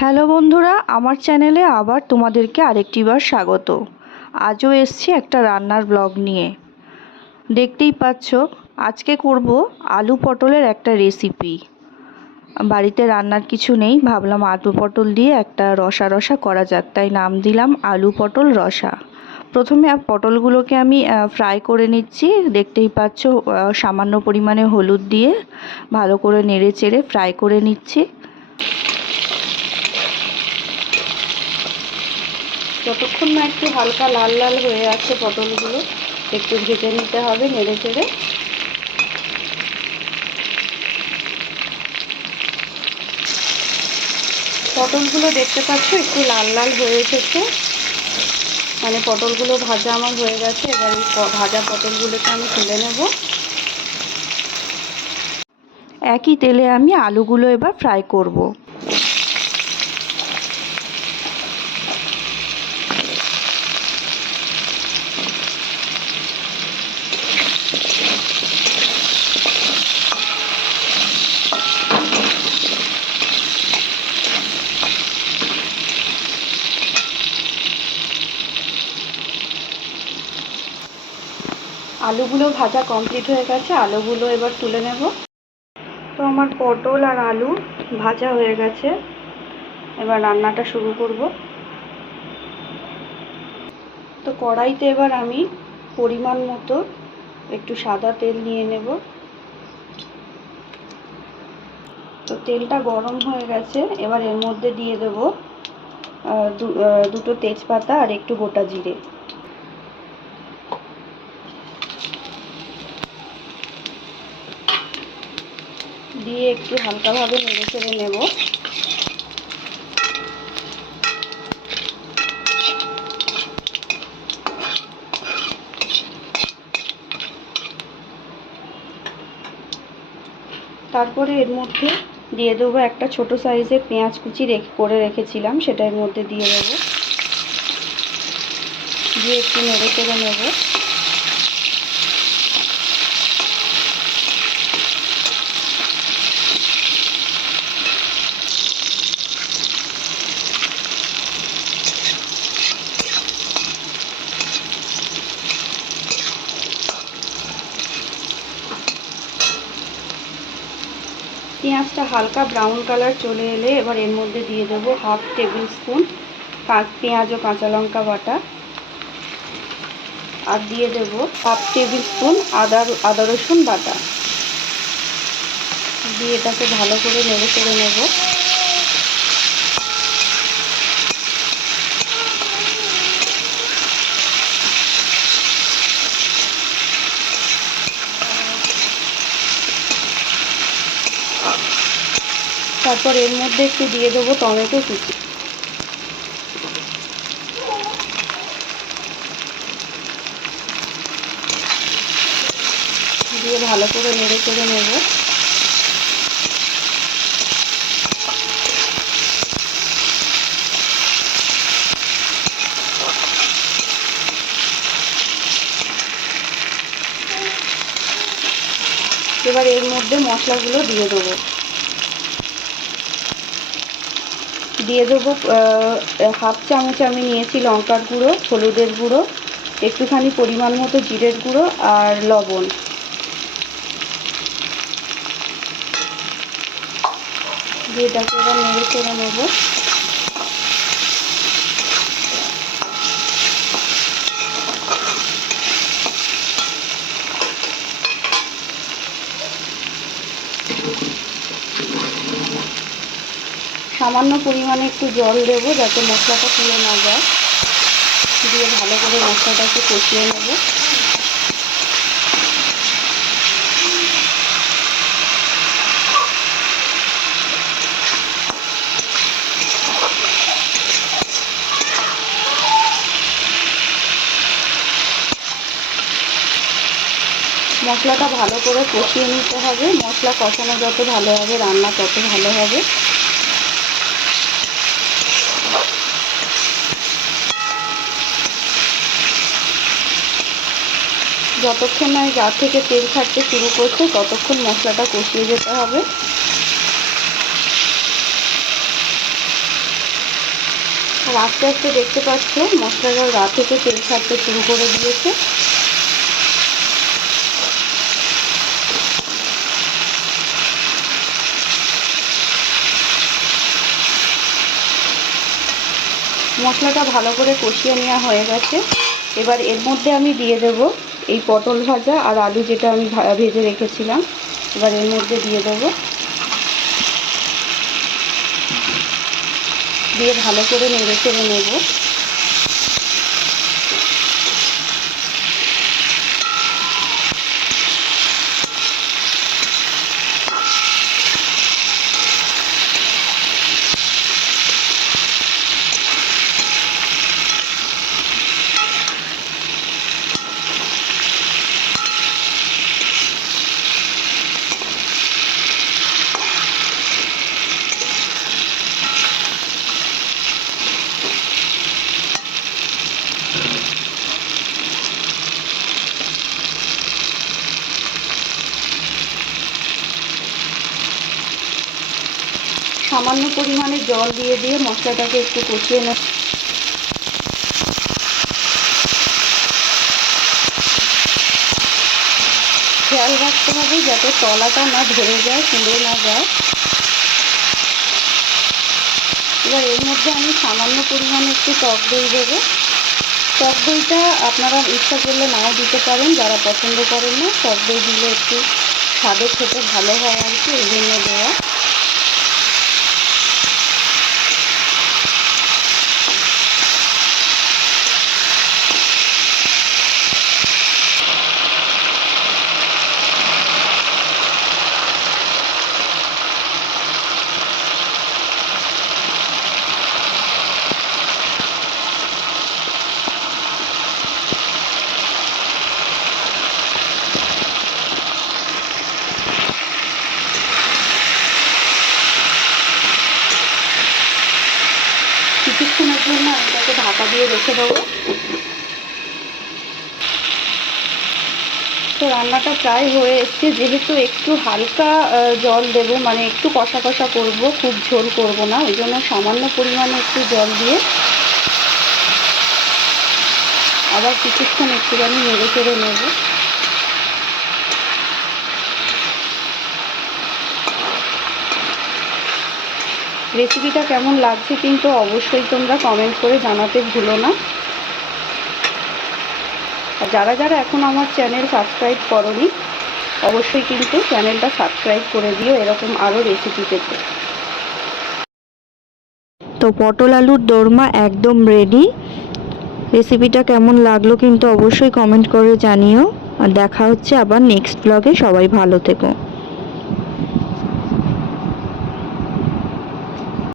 Hello বন্ধুরা, আমার চ্যানেলে আবার তোমাদেরকে আরেকটিবার স্বাগত। আজও এসছি একটা রান্নার ব্লগ নিয়ে। দেখতেই পাচ্ছ, আজকে করব আলু পটলের একটা রেসিপি। বাড়িতে রান্নার কিছু নেই, ভাবলাম আলু পটল দিয়ে একটা রসা রসা করা যাক, তাই নাম দিলাম আলু পটল রসা। প্রথমে পটলগুলোকে আমি ফ্রাই করে নিচ্ছি। দেখতেই পাচ্ছ, সামান্য পরিমাণে হলুদ দিয়ে ভালো করে নেড়ে চেড়ে ফ্রাই করে নিচ্ছি। যতক্ষণ না একটু হালকা লাল লাল হয়ে আছে পটলগুলো, একটু ভেজে নিতে হবে নেড়ে চেড়ে। পটলগুলো দেখতে পাচ্ছ একটু লাল লাল হয়ে এসেছে, মানে পটলগুলো ভাজা আমার হয়ে গেছে। এবার এই ভাজা পটলগুলোকে আমি তুলে নেব। একই তেলে আমি আলুগুলো এবার ফ্রাই করব। আলুগুলো ভাজা কমপ্লিট হয়ে গেছে, আলুগুলো এবার তুলে নেব। তো আমার পটল আর আলু ভাজা হয়ে গেছে, এবার রান্নাটা শুরু করব। তো কড়াইতে এবার আমি পরিমাণ মতো একটু সাদা তেল নিয়ে নেব। তো তেলটা গরম হয়ে গেছে, এবার এর মধ্যে দিয়ে দেব দুটো তেজপাতা আর একটু গোটা জিরে। দিয়ে একটু হালকাভাবে নেড়ে চেড়ে নেব। তারপরে এর মধ্যে দিয়ে দেবো একটা ছোট সাইজের পেঁয়াজ কুচি করে রেখেছিলাম, সেটা এর মধ্যে দিয়ে দেবো। দিয়ে একটু নেড়ে চেড়ে নেব। পেঁয়াজটা হালকা ব্রাউন কালার চলে এলে এবার এর মধ্যে দিয়ে দেবো হাফ টেবিল স্পুন পেঁয়াজ ও কাঁচা লঙ্কা বাটা, আর দিয়ে দেবো হাফ টেবিল স্পুন আদা রসুন বাটা। দিয়ে এটাকে ভালো করে নেড়ে চেড়ে নেব। তারপর এর মধ্যে একটু দিয়ে দেবো টমেটো কুচি। দিয়ে ভালো করে নেড়ে চেড়ে নেব। এবার এর মধ্যে মশলাগুলো দিয়ে দেবো। দিয়ে দেবো হাফ চামচ আমি নিয়েছি লঙ্কার গুঁড়ো, হলুদের গুঁড়ো, একটুখানি পরিমাণ মতো জিরের গুঁড়ো আর লবণ। দিয়ে এটাকে এবার নেড়ে চেড়ে নেব। সামান্য পরিমাণে একটু জল দেবো যাতে মশলাটা পুড়ে না যায়। দিয়ে ভালো করে মশলাটাকে কষিয়ে নেব। মশলাটা ভালো করে কষিয়ে নিতে হবে। মশলা কষানো যত ভালো হবে রান্না তত ভালো হবে। যতক্ষণ না গা থেকে তেল ছাড়তে শুরু করছে ততক্ষণ মশলাটা কষিয়ে যেতে হবে। আস্তে আস্তে দেখতে পাচ্ছ মশলাটা গা থেকে তেল ছাড়তে শুরু করে দিয়েছে। মশলাটা ভালো করে কষিয়ে নেওয়া হয়ে গেছে। এবার এর মধ্যে আমি দিয়ে দেব এই পটল ভাজা আর আলু যেটা আমি ভেজে রেখেছিলাম। এবার এর মধ্যে দিয়ে দেব, দিয়ে ভালো করে নেড়ে চেড়ে নেব। সামান্য পরিমাণে জল দিয়ে মশলাটাকে একটু কষিয়ে নেব। খেয়াল রাখতে হবে যাতে তলাটা না ধরে যায়, পুড়ে না যায়। এবার এর মধ্যে আমি সামান্য পরিমাণে একটু টক দই দেবো। টক দইটা আপনারা ইচ্ছা করলে নাও দিতে পারেন, যারা পছন্দ করেন না। টক দই দিলে একটু স্বাদে খেতে ভালো হয় আর কি, এই জন্য দেওয়া। কিছুক্ষণের জন্য আমি এটাকে ঢাকা দিয়ে রেখে দেবো। তো রান্নাটা প্রায় হয়ে এসছে। যেহেতু একটু হালকা জল দেবো, মানে একটু কষা কষা করব, খুব ঝোল করব না, ওই জন্য সামান্য পরিমাণে একটু জল দিয়ে আবার কিছুক্ষণ একটুখানি নেড়ে চেড়ে নেব। রেসিপিটা কেমন লাগছে কিন্তু অবশ্যই তোমরা কমেন্ট করে জানাতে ভুলো না। আর যারা যারা এখন আমার চ্যানেল সাবস্ক্রাইব করোনি, অবশ্যই কিন্তু চ্যানেলটা সাবস্ক্রাইব করে দিও এরকম আরও রেসিপি পেতে। তো পটল আলুর দোরমা একদম রেডি। রেসিপিটা কেমন লাগলো কিন্তু অবশ্যই কমেন্ট করে জানিও। আর দেখা হচ্ছে আবার নেক্সট ব্লগে। সবাই ভালো থেকো।